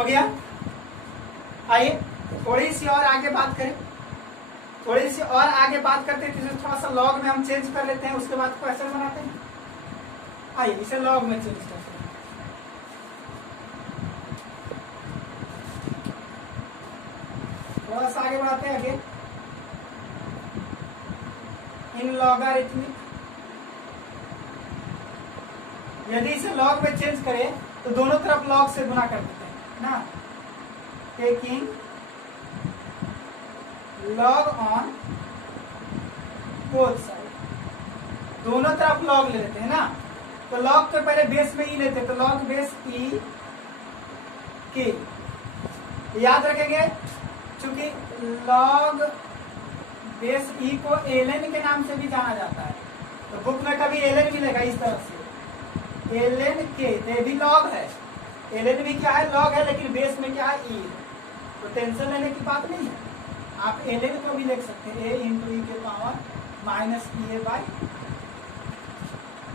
हो गया। आइए थोड़ी सी और आगे बात करें, थोड़ी सी और आगे बात करते हैं, तो थोड़ा सा लॉग में हम चेंज कर लेते हैं, उसके बाद क्वेश्चन बनाते हैं। आइए इसे लॉग में चेंज करते हैं। थोड़ा सा आगे बढ़ाते हैं आगे। इन लॉगरिथमिक, यदि इसे लॉग में चेंज करें तो दोनों तरफ लॉग से गुना कर देते हैं ना। Taking log on both side, दोनों तरफ लॉग ले लेते हैं ना। तो लॉग के पहले बेस में ई लेते हैं, तो लॉग बेस ई के, याद रखेंगे चूंकि लॉग बेस ई को एलएन के नाम से भी जाना जाता है, तो बुक में कभी एलएन मिलेगा इस तरह से, एलएन के, ये भी लॉग है, एलएन भी क्या है, लॉग है, लेकिन बेस में क्या है, ई है, तो टेंशन लेने की बात नहीं है। आप एलएन को भी लिख सकते हैं, ए इंटू ई के power minus E A by,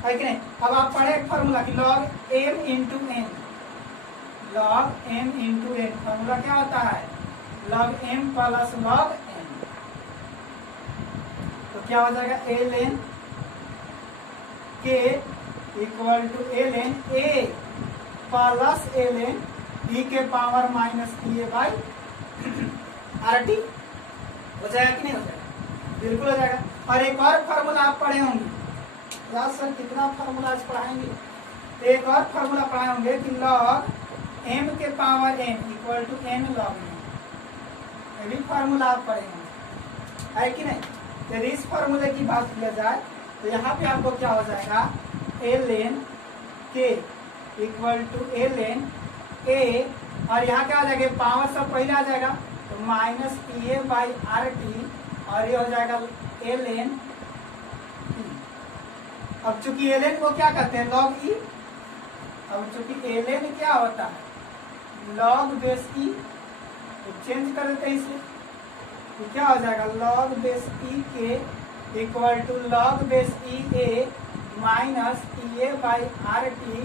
है कि नहीं। अब आप पढ़े एक फॉर्मूला की log M into N, log M into N, formula क्या होता है, log M plus log N, तो क्या हो जाएगा, एल एन के equal to L N A plus L N e के power minus E A by R T. हो जाएगा कि नहीं हो जाएगा, बिल्कुल हो जाएगा। और एक और फॉर्मूला आप पढ़े होंगे, सर कितना फॉर्मूला आज पढ़ाएंगे, तो एक और फॉर्मूला पढ़ाए होंगे कि लॉग एम के power N equal to N log M, ये भी फॉर्मूला आप पढ़े होंगे, है कि नहीं। यदि इस फॉर्मूले की बात किया जाए तो यहाँ पे आपको क्या हो जाएगा, एल एन के equal to L N A, और यहाँ क्या हो जाएगा, पावर सब पहले आ जाएगा, तो minus E A by R T, और ये हो जाएगा एल एन। अब चूंकि एल एन को क्या कहते हैं, लॉग ई, अब चूंकि एल एन क्या होता है, लॉग बेस ई, तो चेंज कर देते हैं इसे, तो क्या हो जाएगा, लॉग बेस ई के equal to log base E A minus E A by R T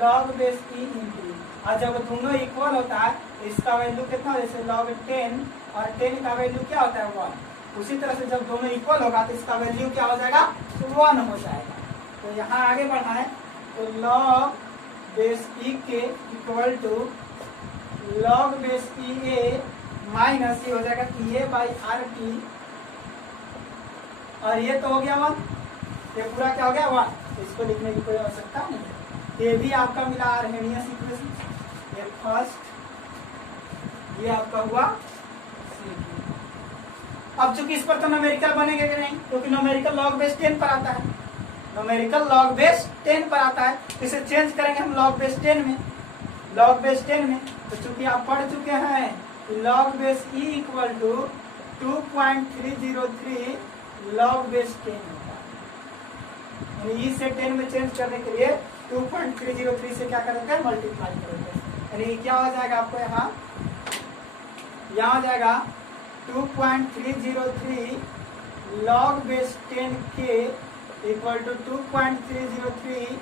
log base E into. और जब दोनों इक्वल होता है इसका वैल्यू कितना, जैसे log 10 और 10 का वैल्यू क्या होता है 1, उसी तरह से जब दोनों इक्वल होगा तो इसका वैल्यू क्या हो जाएगा, 1 हो जाएगा। तो यहाँ आगे बढ़ना है, तो log बेस ई के equal to log base E A minus ये हो जाएगा E A by R T, और ये तो हो गया 1, ये पूरा क्या हो गया 1, इसको लिखने की कोई आवश्यकता नहीं है। ये भी आपका मिला आर्हेनियस इक्वेशन, ये फर्स्ट, ये आपका हुआ। अब चूंकि इस पर तो न्यूमेरिकल बनेगा कि नहीं, क्योंकि न्यूमेरिकल लॉग बेस 10 पर आता है, न्यूमेरिकल लॉग बेस 10 पर आता है, इसे चेंज करेंगे हम लॉग बेस 10 में, लॉग बेस 10 में। तो चूंकि आप पढ़ चुके हैं log base E equal to 2.303 log base 10 होता है, ई से 10 में चेंज करने के लिए 2.303 से क्या करेंगे, मल्टीप्लाई करेंगे, यानी क्या हो जाएगा आपको यहाँ हो जाएगा 2.303 लॉग बेस 10 के equal to 2.303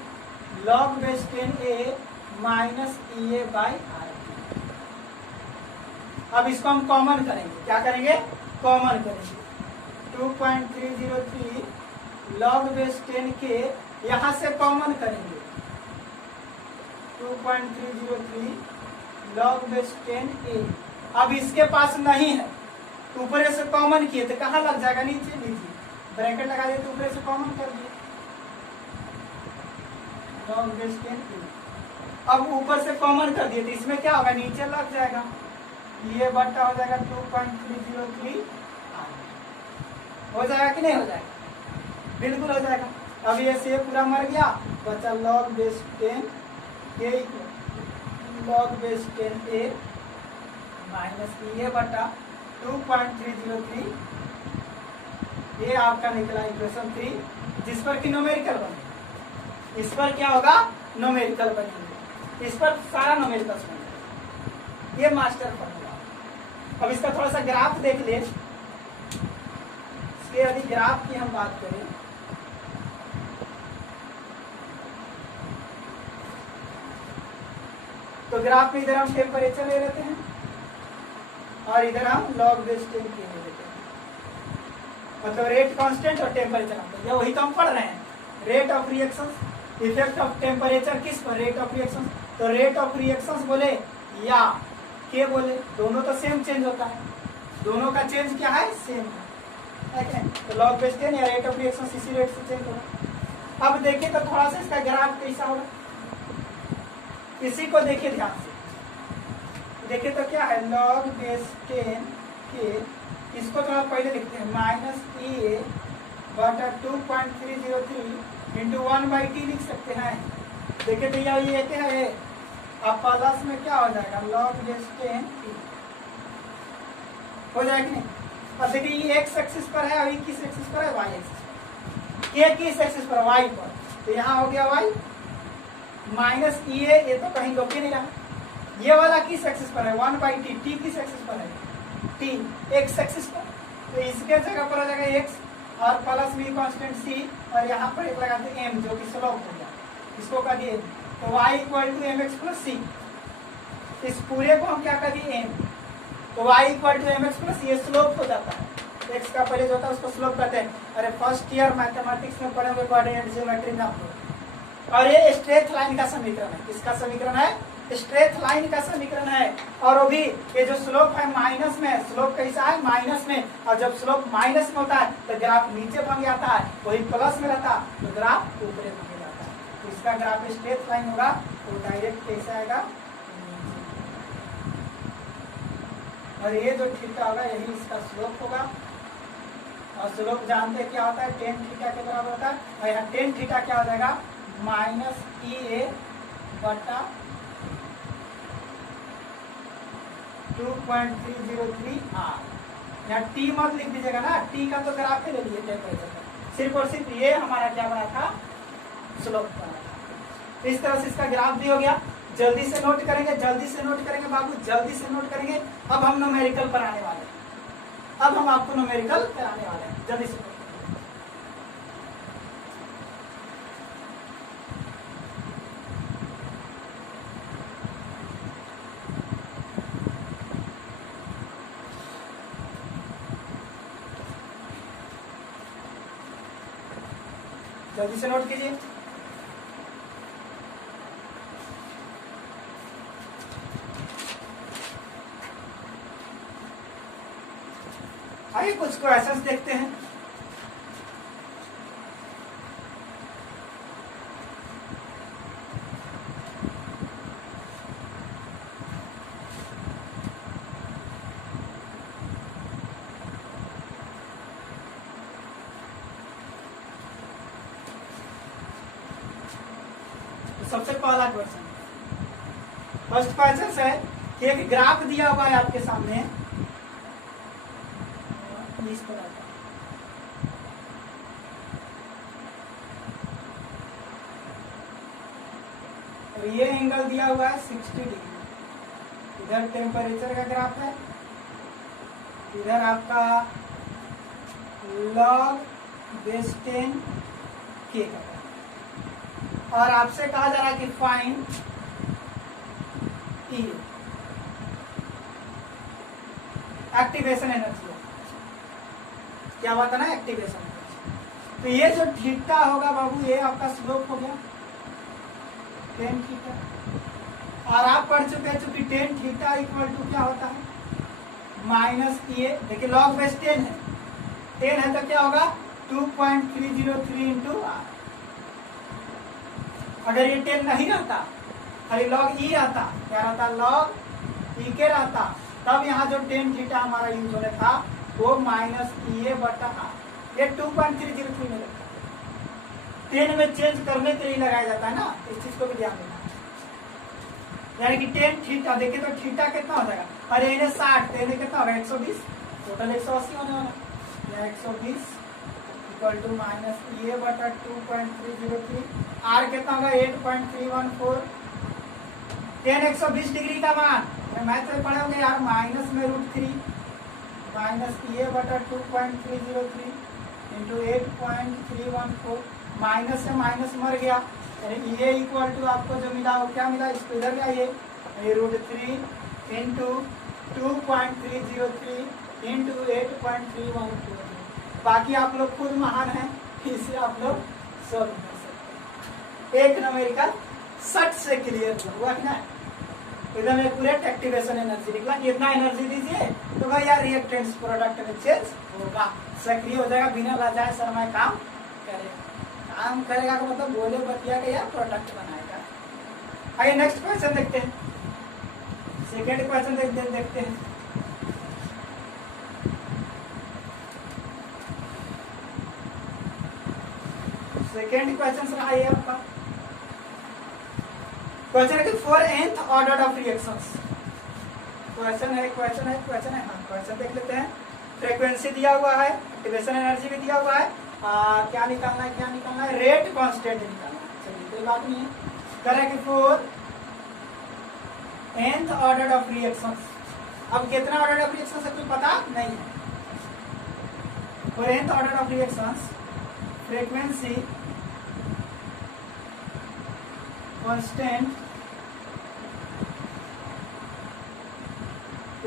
log base 10 A minus E A by R. अब इसको हम कॉमन करेंगे, क्या करेंगे, कॉमन करेंगे, 2.303 लॉग बेस 10 के यहाँ से कॉमन करेंगे, 2.303 लॉग बेस 10 ए। अब इसके पास नहीं है, ऊपर से कॉमन किए तो कहाँ लग जाएगा, नीचे लीजिए, ब्रैकेट लगा दिए तो ऊपर से कॉमन कर दिए, लॉग बेस 10 ए। अब ऊपर से कॉमन कर दिए तो इसमें क्या होगा, नीचे लग जाएगा, ये बट्टा हो जाएगा 2.303, हो जाएगा कि नहीं हो जाएगा, बिल्कुल हो जाएगा। अब ये से पूरा मर गया, बचा लॉग बेस 10 के लॉग बेस 10 ए माइनस ये बटा 2.303, ये आपका निकला इक्वेशन 3, जिस पर कि न्यूमेरिकल बने, इस पर क्या होगा, न्यूमेरिकल बनेंगे, इस पर सारा न्यूमेरिकल बनेगा, ये मास्टर फॉर्मूला। अब इसका थोड़ा सा ग्राफ देख ले, इसके यदि ग्राफ की हम बात करें तो ग्राफ में इधर हम टेम्परेचर ले लेते हैं और इधर हम log बेस 10 के ले लेते हैं, मतलब रेट कांस्टेंट और टेम्परेचर ये वही तो हम पढ़ रहे हैं। Rate of reaction, effect of temperature किस पर, रेट ऑफ रिएक्शन। तो रेट ऑफ रिएक्शन बोले या के बोले, दोनों तो सेम चेंज होता है, दोनों का चेंज क्या है, सेम है। तो log बेस 10 या रेट ऑफ रिएक्शन इसी रेट से चेंज होगा। अब देखिए तो थोड़ा सा इसका ग्राफ कैसा होगा, इसी को देखिए ध्यान से, देखिए तो क्या है log बेस 10 के, इसको थोड़ा पहले लिखते हैं माइनस ए बटा 2.303 इंटू 1/t लिख सकते हैं। देखिए तो ये क्या है, अब प्लस में क्या हो जाएगा log बेस 10 हो जाएगा नहीं। अब देखिए ये एक्स एक्सिस पर है और ये किस एक्सिस पर है, वाई एक्सिस। के किस एक्सिस पर, वाई पर, तो यहाँ हो गया वाई माइनस ये तो कहीं लोग नहीं रहा। ये वाला किस एक्सिस पर है, 1/t, टी किस एक्सिस पर है, टी एक्स एक्सिस पर, तो इसके जगह पर हो जाएगा एक्स और प्लस में कांस्टेंट सी और यहाँ पर एक लगाते हैं एम जो कि स्लोप हो गया, इसको कर दिए तो y equal to M X plus C, इस पूरे को हम क्या कर दिए एम, तो y equal to M X plus ये स्लोप हो जाता है, एक्स का पहले जो होता है उसको स्लोप कहते हैं। अरे फर्स्ट ईयर मैथमेटिक्स में पढ़े हुए कोऑर्डिनेट ज्योमेट्री में आप लोग। और ये स्ट्रेट लाइन का समीकरण है, किसका समीकरण है, स्ट्रेट लाइन का समीकरण है। और वो भी ये जो स्लोप है माइनस में, स्लोप कैसा है माइनस में, और जब स्लोप माइनस में होता है तो ग्राफ नीचे भाग जाता है, वही प्लस में रहता तो ग्राफ ऊपर भाग जाता है। तो इसका ग्राफ स्ट्रेट लाइन होगा तो डायरेक्ट कैसे आएगा, और ये जो थीटा होगा यही इसका स्लोप होगा। और स्लोप जानते हैं क्या होता है, टेन थीटा के बराबर होता है। और यहाँ टेन थीटा क्या हो जाएगा, माइनस ई ए बटा 2.303 आर। यहाँ टी मत लिख दीजिएगा ना, टी का तो ग्राफ ही ले लीजिए टेम्परेचर का, सिर्फ और सिर्फ ये हमारा क्या बना था, स्लोप बना था। इस तरह से इसका ग्राफ भी हो गया। जल्दी से नोट करेंगे, जल्दी से नोट करेंगे बाबू, जल्दी से नोट करेंगे। अब हम न्यूमेरिकल पर आने वाले हैं, अब हम आपको न्यूमेरिकल कराने वाले हैं, जल्दी से। जल्दी से नोट कीजिए। आइए कुछ क्वेश्चंस देखते हैं। सबसे पहला क्वेश्चन, फर्स्ट क्वेश्चन है कि एक ग्राफ दिया हुआ है आपके सामने, इस पर आता है। और ये एंगल दिया हुआ है 60 डिग्री। इधर टेम्परेचर का ग्राफ है, इधर आपका log बेस 10 के का, और आपसे कहा जा रहा है कि फाइंड ई एक्टिवेशन एनर्जी, क्या बात है ना, एक्टिवेशन एनर्जी। तो ये जो थीटा होगा बाबू, ये आपका स्लोप हो गया 10 थीटा। और आप पढ़ चुके हैं चूंकि 10 थीटा इक्वल टू क्या होता है, माइनस ये, देखिए log बेस 10 है, 10 है तो क्या होगा 2.303 इंटू आर। अगर ये 10 नहीं रहता, खाली log ई रहता, क्या रहता, log ई के रहता, तब यहाँ जो 10 थीटा हमारा यूज होने था वो माइनस ई ए बटा आर। ये 2.303 में लगता है, 10 में चेंज करने के लिए लगाया जाता है ना, इस चीज को भी ध्यान देना। यानी कि 10 थीटा, देखिए तो थीटा कितना हो जाएगा, अरे इन्हें 60 तो इन्हें कितना होगा 120, टोटल 180 होने वाला, या 120 इक्वल टू माइनस ई ए बटा 2.303, आर कितना होगा 8.314। 10 120 डिग्री का मान मैथ में पढ़े होंगे यार, माइनस में √3 माइनस ई ए बटा 2.303 इंटू 8.314, माइनस से माइनस मर गया, यानी ई ए इक्वल टू आपको जो मिला वो क्या मिला, इसको इधर लाइए √3 इंटू 2.303 इंटू 8.312। बाकी आप लोग खुद महान हैं, इसे आप लोग सॉल्व कर सकते हैं। एक न्यूमेरिकल सट से क्लियर हुआ कि ना, एकदम एक्यूरेट एक्टिवेशन एनर्जी निकला। कितना एनर्जी दीजिए तो भैया रिएक्टेंट्स प्रोडक्ट में चेंज होगा, सक्रिय हो जाएगा, बिना लजाए शर्माए काम करेगा। काम करेगा का मतलब बोले बतिया के या प्रोडक्ट बनाएगा। आइए नेक्स्ट क्वेश्चन देखते हैं, सेकेंड क्वेश्चन देखते हैं। सेकेंड क्वेश्चन रहा ये आपका क्वेश्चन है कि for nth order of reactions. Question है हाँ क्वेश्चन देख लेते हैं। फ्रीक्वेंसी दिया हुआ है, एक्टिवेशन एनर्जी भी दिया हुआ है, क्या निकालना है, रेट कांस्टेंट निकालना है। चलिए कोई बात नहीं है, करें कि for nth order of reactions. अब कितना ऑर्डर ऑफ रिएक्शंस है कोई पता नहीं है। For nth order of reactions frequency constant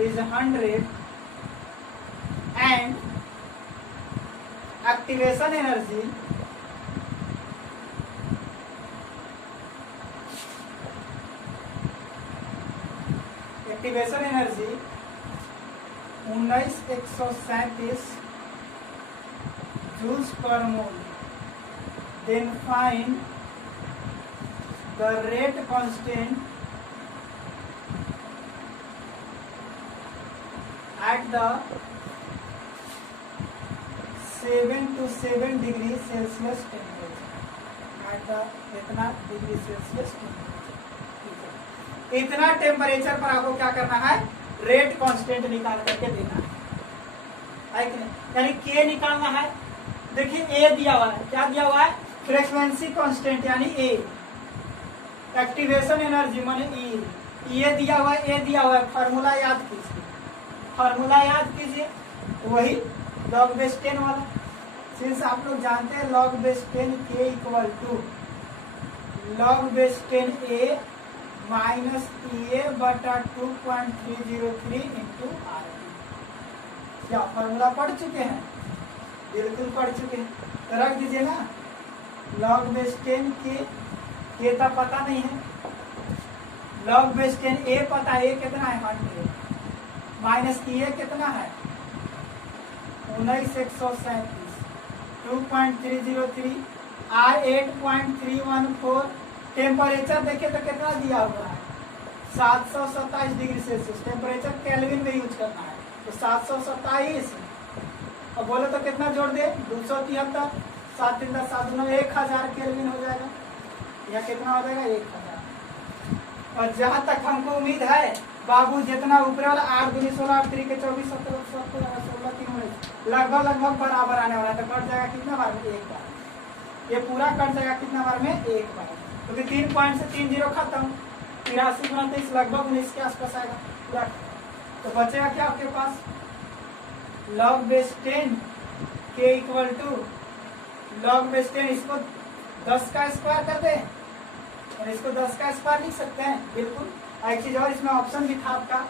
is 100 and activation energy activation energy 19,137 joules per mole. Then find the rate constant at the 7 to 7 degree Celsius temperature. at the इतना degree Celsius temperature, इतना temperature पर आपको क्या करना है, rate constant निकाल करके देना है कि नहीं, यानी के निकालना है। देखिए ए दिया हुआ है, क्या दिया हुआ है, फ्रीक्वेंसी कांस्टेंट यानी ए, एक्टिवेशन एनर्जी माने ई, ये दिया हुआ है, फार्मूला याद कीजिए, वही log बेस 10 वाला। सिंस आप लोग जानते हैं log बेस 10 के equal to log base 10 A minus A बटा 2.303 इंटू आर। क्या फॉर्मूला पढ़ चुके हैं, बिल्कुल पढ़ चुके हैं, तो रख दीजिए ना। log बेस 10 के तो पता नहीं है, log बेस 10 ए पता है, ए कितना है 100 माइनस की ए कितना है 19,137 2.303 आर 8.314। टेम्परेचर देखिए तो कितना दिया हुआ है 727 डिग्री सेल्सियस। टेम्परेचर केल्विन में यूज करना है तो 727, और बोले तो कितना जोड़ दे 273, 7 3 10 7 9 1000 केल्विन हो जाएगा। यह कितना हो जाएगा 1000। और जहां तक हमको उम्मीद है बाबू, जितना ऊपर वाला 8 दूनी 16 8 3 के 24 17 17 16 3 लगभग बराबर आने वाला है। तो कट जाएगा कितना बार में, एक बार। ये पूरा कट जाएगा कितना बार में, एक बार, क्योंकि 3 पॉइंट से 3 0 खत्म। 83 × 23 लगभग 19 के आसपास आएगा पूरा। तो बचेगा क्या आपके पास, log बेस 10 के इक्वल टू log बेस 10, इसको 10 का स्क्वायर कर दे और इसको 10 का स्क्वायर लिख सकते हैं, बिल्कुल। एक चीज और, इसमें ऑप्शन भी था आपका,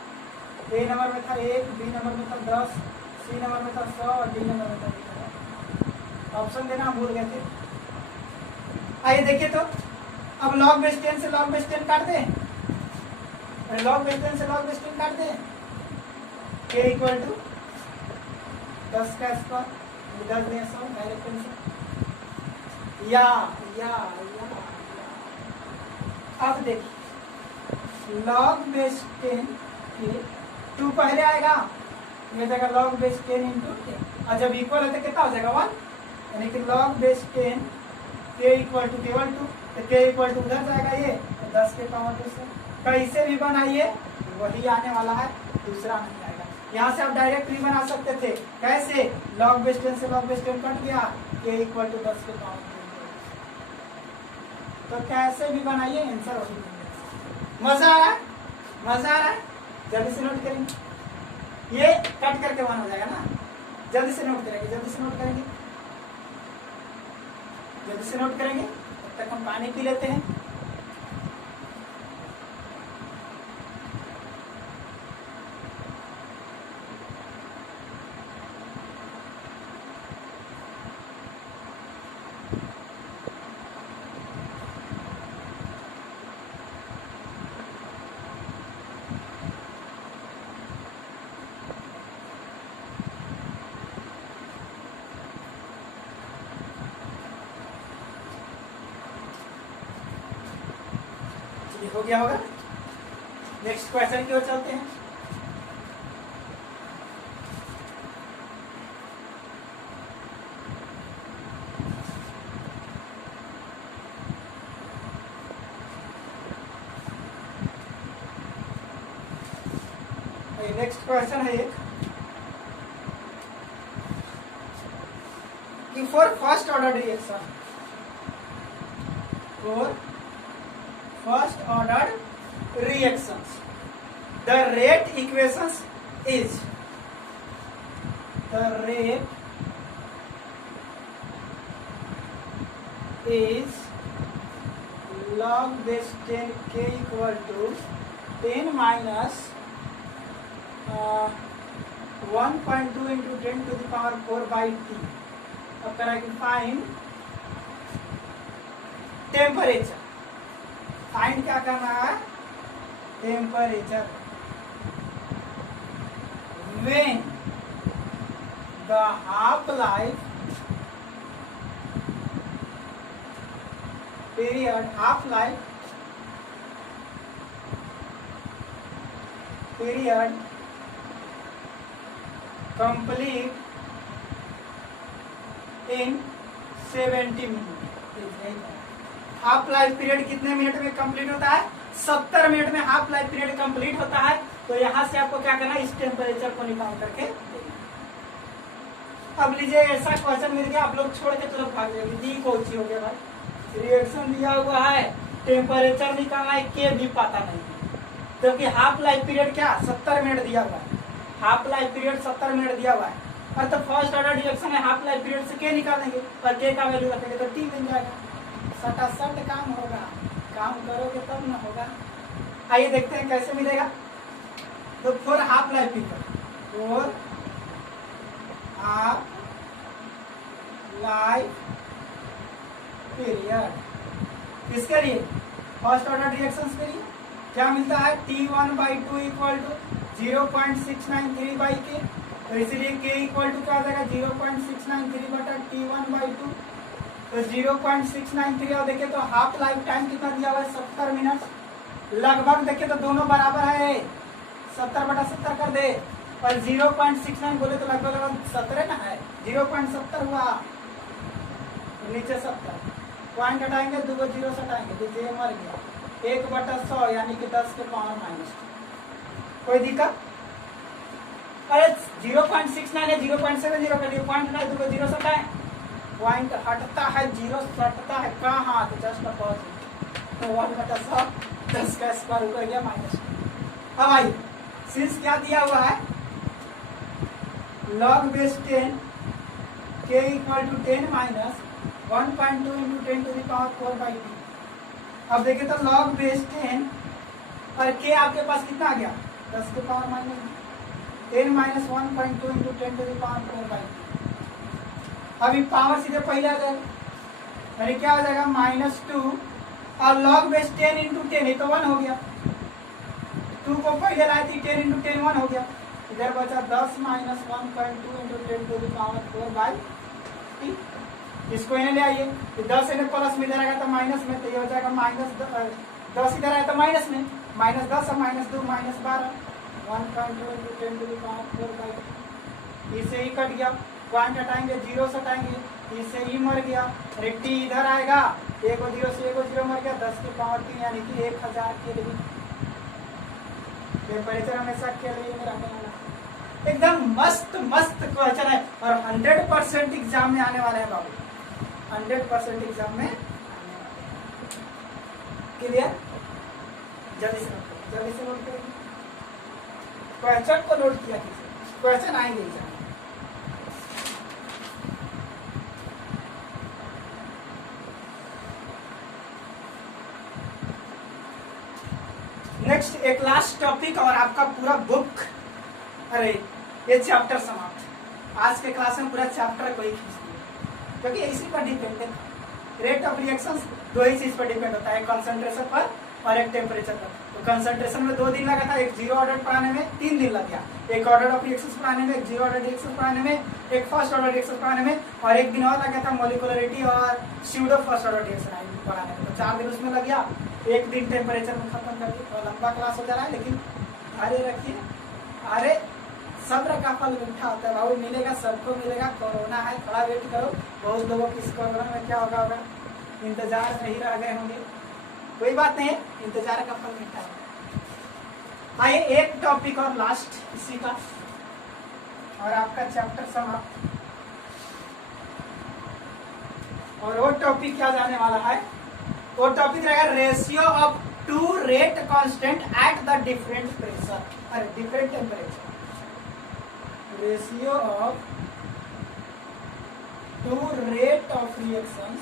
ए नंबर में था 1, बी नंबर में था 10, सी नंबर में था 100 और डी नंबर में था 1000। ऑप्शन देना हम भूल गए थे। आइए देखिए तो, अब log बेस 10 से log बेस 10 काट दे, log बेस 10 से log बेस 10 काट दे, के इक्वल टू 10 का स्क्वायर 10 में 100 डायरेक्ट आंसर। या अब देखिए log बेस 10 के 2 पहले आएगा, ये जाएगा log बेस 10 इंटू 10, और जब इक्वल है तो कितना हो जाएगा 1, यानी कि log बेस 10 के इक्वल टू केवल 2, तो के इक्वल टू उधर जाएगा ये, तो 10 के पावर 2 से कैसे भी बनाइए वही आने वाला है, दूसरा नहीं आएगा। यहाँ से आप डायरेक्ट भी बना सकते थे, कैसे, log बेस 10 से log बेस 10 कट गया, के इक्वल टू 10 के पावर 2, तो कैसे भी बनाइए आंसर वही। मजा आ रहा है, जल्दी से नोट करेंगे, ये कट करके वन हो जाएगा ना, जल्दी से नोट करेंगे, जब तक हम पानी पी लेते हैं। ये हो गया होगा। नेक्स्ट क्वेश्चन की ओर चलते हैं। नेक्स्ट क्वेश्चन है एक कि for first order reaction, for first order reactions the rate equations is log base 10 k equal to 10 minus 1.2 into 10 to the power 4 by t। अब करेंगे फाइंड टेम्परेचर। फाइंड क्या करना है? Temperature when the half life period complete in 70 minute. Half life period कितने minute में complete होता है? 70 minute में हाफ लाइफ पीरियड कंप्लीट होता है। तो यहां से आपको क्या करना है? इस टेम्परेचर को निकाल करके अब लीजिए ऐसा क्वेश्चन मिल गया, आप लोग छोड़ के चलो भाग जाएंगे। डी कौन सी हो गया भाई? रिएक्शन दिया हुआ है, टेम्परेचर निकालना है, के भी पता नहीं, क्योंकि हाफ लाइफ पीरियड क्या 70 मिनट दिया हुआ है। हाफ लाइफ पीरियड 70 मिनट दिया हुआ है और तो फर्स्ट ऑर्डर रिएक्शन है, हाफ लाइफ पीरियड से के निकालेंगे और के का वैल्यू रखेंगे तो टी बन जाएगा। सटासट काम होगा, काम करोगे तब ना होगा। आइए देखते हैं कैसे मिलेगा। तो for half life period, for half life period किसके लिए? फर्स्ट ऑर्डर रिएक्शंस के लिए क्या मिलता है? T1/2 इक्वल टू 0.693 बाई के। तो इसलिए के इक्वल टू क्या हो जाएगा? 0.693 बटा T1/2। तो 0.693 और देखिए तो हाफ लाइफ टाइम कितना दिया हुआ है? 70 मिनट। लगभग देखिए तो दोनों बराबर है, 70 बटा 70 कर दे और 0.69 बोले तो लगभग 17 ना है, 0.70 हुआ, नीचे 70 पॉइंट हटाएंगे, 2 जीरो से हटाएंगे, तो मर गया 1/100 यानी कि 10 के पावर माइनस। कोई दिक्कत? अरे 0.69 है, 0.70 कर दिए, पॉइंट हटाए, 2 जीरो से हटाए, पॉइंट हटता है, जीरो हटता है कहाँ? तो जस्ट अपोजिट, तो 1/100 10 का स्क्वायर हो गया माइनस। अब आइए सिंस क्या दिया हुआ है? log base 10 k equal to 10 minus 1.2 into 10 to the power 4 by t। अब देखें तो log base 10 और k आपके पास कितना आ गया? 10 के power minus 10 minus 1.2 into 10 to the power 4 by t। अभी पावर सीधे पहले आ जाएगा, यानी क्या हो जाएगा? -2 और log base 10 into 10 ये तो 1 हो गया, 2 को पहले लाए थे, 10 into 10 1 हो गया। इधर बचा 10 minus 1.2 into 10 to the power 4 by t। इसको इन्हें ले आइए, 10 इन्हें प्लस में इधर आएगा तो माइनस में, तो ये हो जाएगा -10 इधर आया तो माइनस में, -10 और -2 -12 1.2 into 10 to the power 4 by t। इसे ही कट गया, पॉइंट हटाएंगे, जीरो से हटाएंगे, इससे ही मर गया। अरे टी इधर आएगा, 1 जीरो से 1 जीरो मर गया, 10 की पावर 3 यानी कि 1000 केल्विन। टेम्परेचर हमेशा केल्विन में रहने वाला, एकदम मस्त मस्त क्वेश्चन है और 100% एग्जाम में आने वाला है बाबू, 100% एग्जाम में आने वाला है। क्लियर? जल्दी से नोट करिए, क्वेश्चन को नोट किया कीजिए, क्वेश्चन आएंगे एग्जाम। नेक्स्ट एक लास्ट टॉपिक और आपका पूरा बुक, अरे ये चैप्टर समाप्त। आज के क्लास में पूरा चैप्टर को ही खींच दिया, क्योंकि इसी पर डिपेंड है। रेट ऑफ रिएक्शंस 2 ही चीज पर डिपेंड होता है, कंसंट्रेशन पर और एक टेम्परेचर का। तो कंसंट्रेशन में 2 दिन लगा था, एक जीरो ऑर्डर पढ़ाने में 3 दिन लग गया, एक ऑर्डर ऑफ रिएक्शंस पढ़ाने में, एक जीरो ऑर्डर रिएक्शंस पढ़ाने में, एक फर्स्ट ऑर्डर रिएक्शन पढ़ाने में, और एक दिन और लग गया था मॉलिक्यूलरिटी और स्यूडो फर्स्ट ऑर्डर रिएक्शन पढ़ाने में। तो 4 दिन उसमें लग गया, एक दिन टेम्परेचर में खत्म कर दिया। तो लंबा क्लास हो जा रहा है, लेकिन अरे रखिए, अरे सब्र का फल मीठा होता है बाबू, मिलेगा सबको मिलेगा। कोरोना है, थोड़ा वेट करो, बहुत लोगों की इस कोरोना में क्या होगा इंतजार में ही रह गए होंगे, कोई बात नहीं, इंतजार का फल मीठा है। आइए एक टॉपिक और लास्ट इसी का, और आपका चैप्टर समाप्त। और वो टॉपिक क्या जाने वाला है, वो टॉपिक रहेगा ratio of two rate constant at the different pressure, अरे different temperature. Ratio of two rate of reactions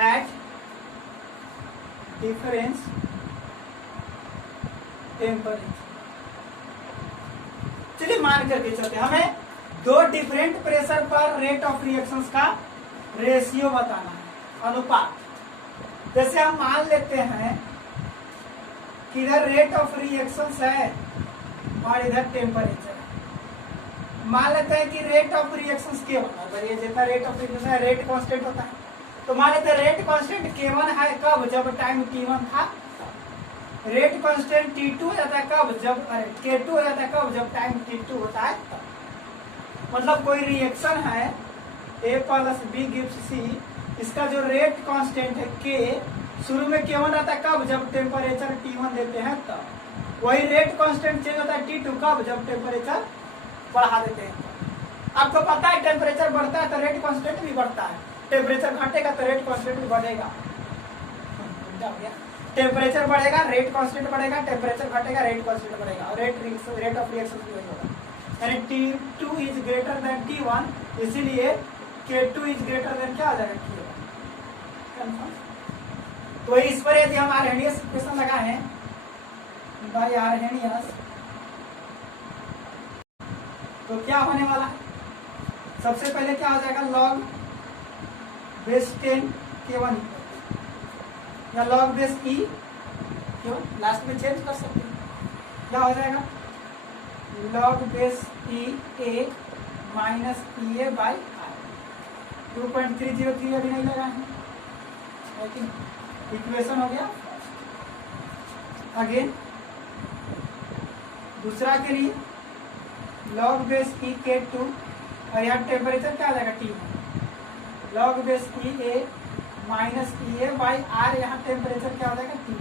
at difference temperature. चलिए मान करके चलते हैं, हमें 2 डिफरेंट प्रेशर पर रेट ऑफ रिएक्शंस का रेशियो बताना है, अनुपात। जैसे हम मान लेते हैं कि इधर रेट ऑफ रिएक्शंस है और इधर टेम्परेचर है। मान लेते हैं कि रेट ऑफ रिएक्शंस K1 है, ये जितना रेट ऑफ रिएक्शन है रेट कांस्टेंट होता है। तो मान लेते हैं रेट कांस्टेंट K1 है कब, जब टाइम T1 था। रेट कांस्टेंट T2 हो जाता है कब, जब K2 हो जाता है कब, जब टाइम T2 होता है तब। मतलब कोई रिएक्शन है A + B गिव्स C, इसका जो रेट कांस्टेंट है K, शुरू में K1 रहता है कब, जब टेम्परेचर T1 देते हैं तब। वही रेट कांस्टेंट चेंज होता है T2 कब, जब टेम्परेचर बढ़ा देते हैं। आपको पता है टेम्परेचर बढ़ता है तो रेट कांस्टेंट भी बढ़ता है, टेम्परेचर घटेगा तो रेट कांस्टेंट भी बढ़ेगा। टेम्परेचर बढ़ेगा रेट कांस्टेंट बढ़ेगा, टेम्परेचर घटेगा रेट कांस्टेंट बढ़ेगा, और रेट ऑफ रिएक्शन भी वही होगा। यानी T2 is greater than T1, इसीलिए K2 इज ग्रेटर देन क्या आ जाएगा K1। कंफर्म। तो इस पर यदि हम आर्हेनियस इक्वेशन लगाए बाय आर्हेनियस, तो क्या होने वाला है, सबसे पहले क्या हो जाएगा log बेस 10 K1 या log बेस E, क्यों लास्ट में चेंज कर सकते हैं, क्या हो जाएगा log base E A minus EA by R। 2.303 अभी नहीं लगाए हैं, लेकिन इक्वेशन हो गया। अगेन दूसरा के लिए log बेस E K2, और यहाँ टेम्परेचर क्या आ जाएगा T1, log base E A minus EA by R, यहाँ टेम्परेचर क्या हो जाएगा T।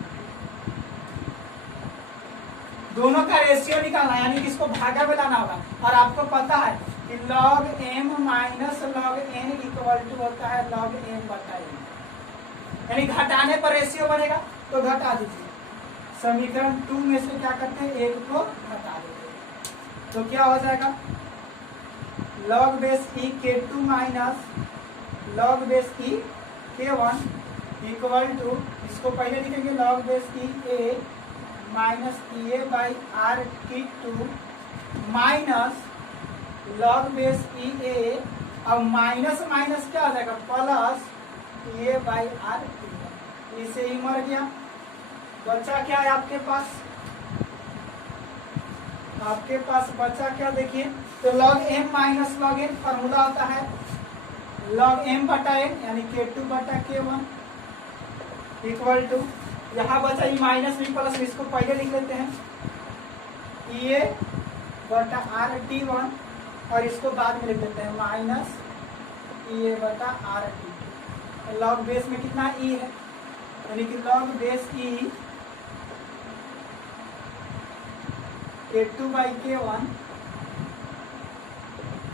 दोनों का रेशियो निकालना, यानी कि इसको भागा में लाना होगा। और आपको पता है कि log M minus log N equal to होता है log M बटा N, यानी घटाने पर रेशियो बनेगा, तो घटा दीजिए। समीकरण 2 में से क्या करते हैं, 1 को घटा देते हैं, तो क्या हो जाएगा log base E K2 minus log base E K1 equal to, इसको पहले लिखेंगे log base E A minus EA by R T2 minus log base E A, अब माइनस माइनस क्या हो जाएगा plus EA by R T1। इसे ही मर गया, बचा क्या है आपके पास, आपके पास बचा क्या देखिए, तो log M minus log N formula होता है log M बटा N, यानी K2 बटा K1 इक्वल टू, यहाँ बचा ई माइनस भी प्लस, इसको पहले लिख लेते हैं EA बटा R T1, और इसको बाद में लिख लेते हैं माइनस EA बटा R T2। log बेस में कितना E है, यानी कि log base E K2 by K1,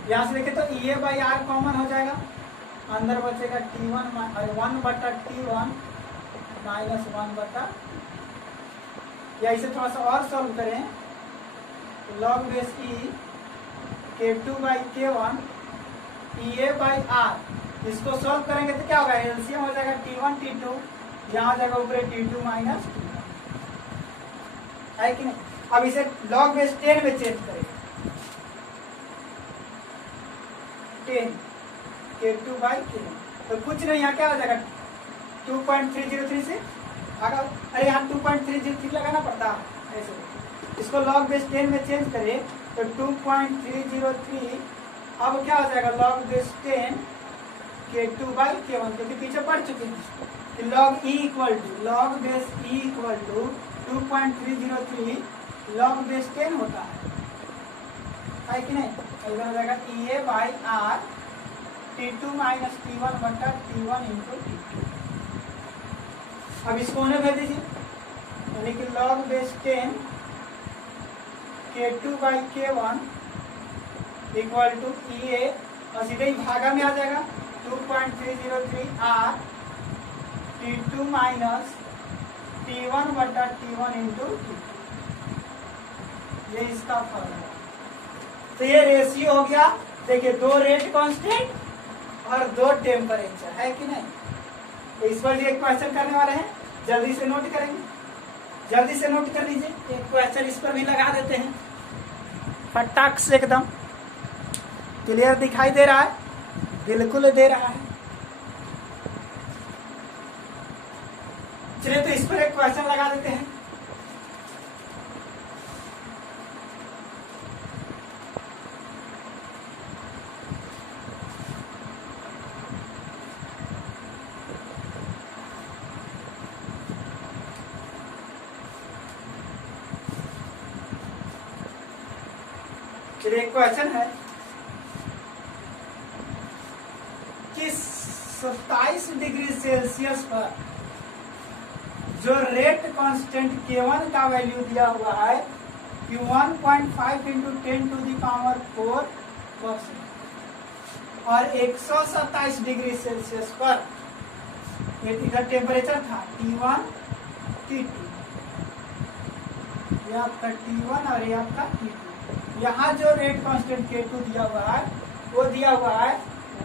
यहाँ से देखें तो EA बाई R कॉमन हो जाएगा, अंदर बचेगा T1 1 बटा T1 माइनस 1 बटा, या इसे थोड़ा सा और सॉल्व करें, log base E K2 by K1 EA by R, इसको सॉल्व करेंगे तो क्या होगा, एलसीएम हो जाएगा T1 T2, यहाँ हो जाएगा ऊपर T2 माइनस T1, है कि नहीं। अब इसे log बेस 10 में चेंज करेंगे, 10 K2 बाई K1, तो कुछ नहीं, यहाँ क्या हो जाएगा 2.303 से अगर, अरे यहाँ 2.303 लगाना पड़ता ऐसे। इसको log बेस 10 में चेंज करें तो 2.303 अब क्या हो जाएगा log बेस 10 K2/K1, क्योंकि पीछे पढ़ चुके हैं। log E equal to log base E equal to 2.303 log base 10 होता है कि नहीं? इधर हो जाएगा EA/R T2 माइनस T1 बटा T1 इंटू T2। अब इसको उन्हें भेज दीजिए, यानी कि log base 10 K2/K1 equal to EA, और सीधे ही भागा में आ जाएगा 2.303 R T2 माइनस T1 बटा T1 इंटू T2। ये इसका फॉर्मूला। तो ये रेशियो हो गया। देखिए, 2 रेट कांस्टेंट और 2 टेम्परेचर, है कि नहीं? तो इस पर एक क्वेश्चन करने वाले हैं, जल्दी से नोट करेंगे, जल्दी से नोट कर लीजिए। एक क्वेश्चन इस पर भी लगा देते हैं फटाक से, एकदम क्लियर दिखाई दे रहा है, बिल्कुल दे रहा है। चलिए तो इस पर एक क्वेश्चन लगा देते हैं। चलिए एक क्वेश्चन है कि 27 डिग्री सेल्सियस पर जो रेट कांस्टेंट K1 का वैल्यू दिया हुआ है कि 1.5 इंटू 10 टू दी पावर 4%, और 127 डिग्री सेल्सियस पर इधर टेम्परेचर था T1 T2, ये आपका T1 और ये आपका T2। यहाँ जो रेट कांस्टेंट K2 दिया हुआ है वो दिया हुआ है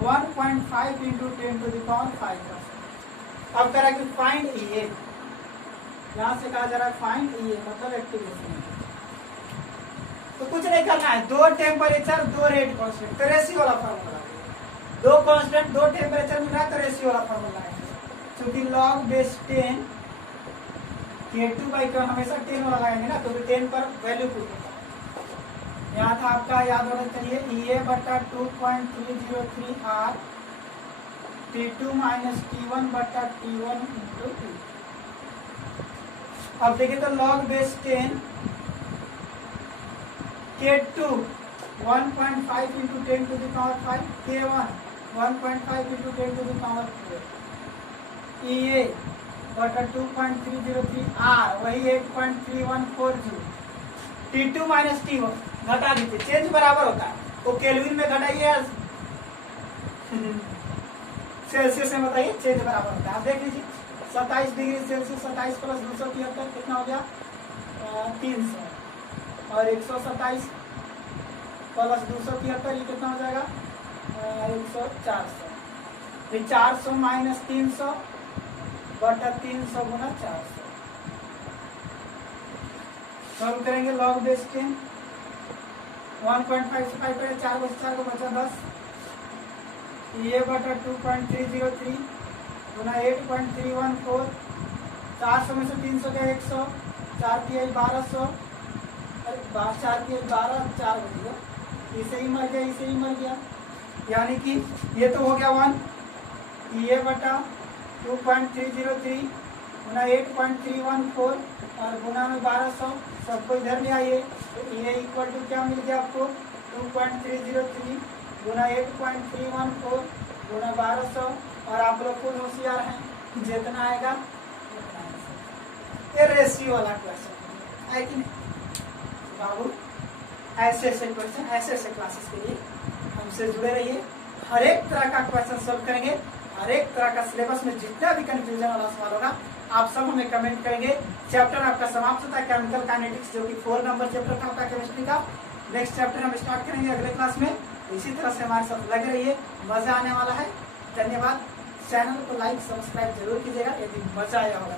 1.5 इंटू 10 टू दी पावर 5%। अब कह रहा है कि फाइंड EA, यहाँ से कहा जा रहा है फाइंड EA मतलब एक्टिवेशन। तो कुछ नहीं करना है, 2 टेम्परेचर 2 रेट कांस्टेंट, तो रेशियो वाला फॉर्मूला, 2 कांस्टेंट 2 टेम्परेचर मिल रहा है तो रेशियो वाला फॉर्मूला है। क्योंकि log बेस 10 K2/K1 हमेशा 10 वाला लगाएंगे ना, तो 10 पर वैल्यू पुट होगा। यहाँ था आपका, याद होना चाहिए EA बटा 2.303 R T2 माइनस T1 बटा T1 इंटू T। अब देखिए तो log base 10 K2 1.5 into 10 to the power 5, K1 1.5 into 10 to the power 4, EA बटा 2.303 R वही 8.314 T2 माइनस T1 घटा दीजिए, चेंज बराबर होता है, वो केल्विन में घटाइए सेल्सियस में बताइए, चेंज बराबर होता है। आप देख लीजिए 27 डिग्री सेल्सियस 27 प्लस 273 कितना हो गया 300, और 127 प्लस 273 ये कितना हो जाएगा 400। 400 माइनस 300 बटा 300 गुना 400। सॉल्व करेंगे log बेस 10 1.5 से 5 करें, 4 बस 4 को बचा 10, ये बटा 2.303 गुना 8.314, 400 में से 300 का 100, 4 की 1200, 4 की 12, 4 बच गया, इसे ही मर गया, इसे ही मर गया, यानी कि ये तो हो गया 1, ये बटा 2.303 गुना 8.314 और गुना में 1200, सबको इधर ले आइए, तो ये इक्वल टू क्या मिल गया आपको 2.303 गुना 8.314 गुना 1200, और आप लोग खुद होशियार हैं, जितना आएगा उतना आंसर। ये रेशियो वाला क्वेश्चन है कि नहीं बाबू? ऐसे ऐसे क्वेश्चन, ऐसे ऐसे क्लासेस के लिए हमसे जुड़े रहिए। हर एक तरह का क्वेश्चन सॉल्व करेंगे, हर एक तरह का सिलेबस में जितना भी कंफ्यूजन वाला सवाल होगा आप सब हमें कमेंट करेंगे। चैप्टर आपका समाप्त होता है केमिकल काइनेटिक्स, जो कि 4 नंबर चैप्टर था आपका केमिस्ट्री का। नेक्स्ट चैप्टर हम स्टार्ट करेंगे अगले क्लास में। इसी तरह से हमारे साथ लगे रहिए, मजा आने वाला है। धन्यवाद। चैनल को लाइक सब्सक्राइब जरूर कीजिएगा यदि मजा आया होगा।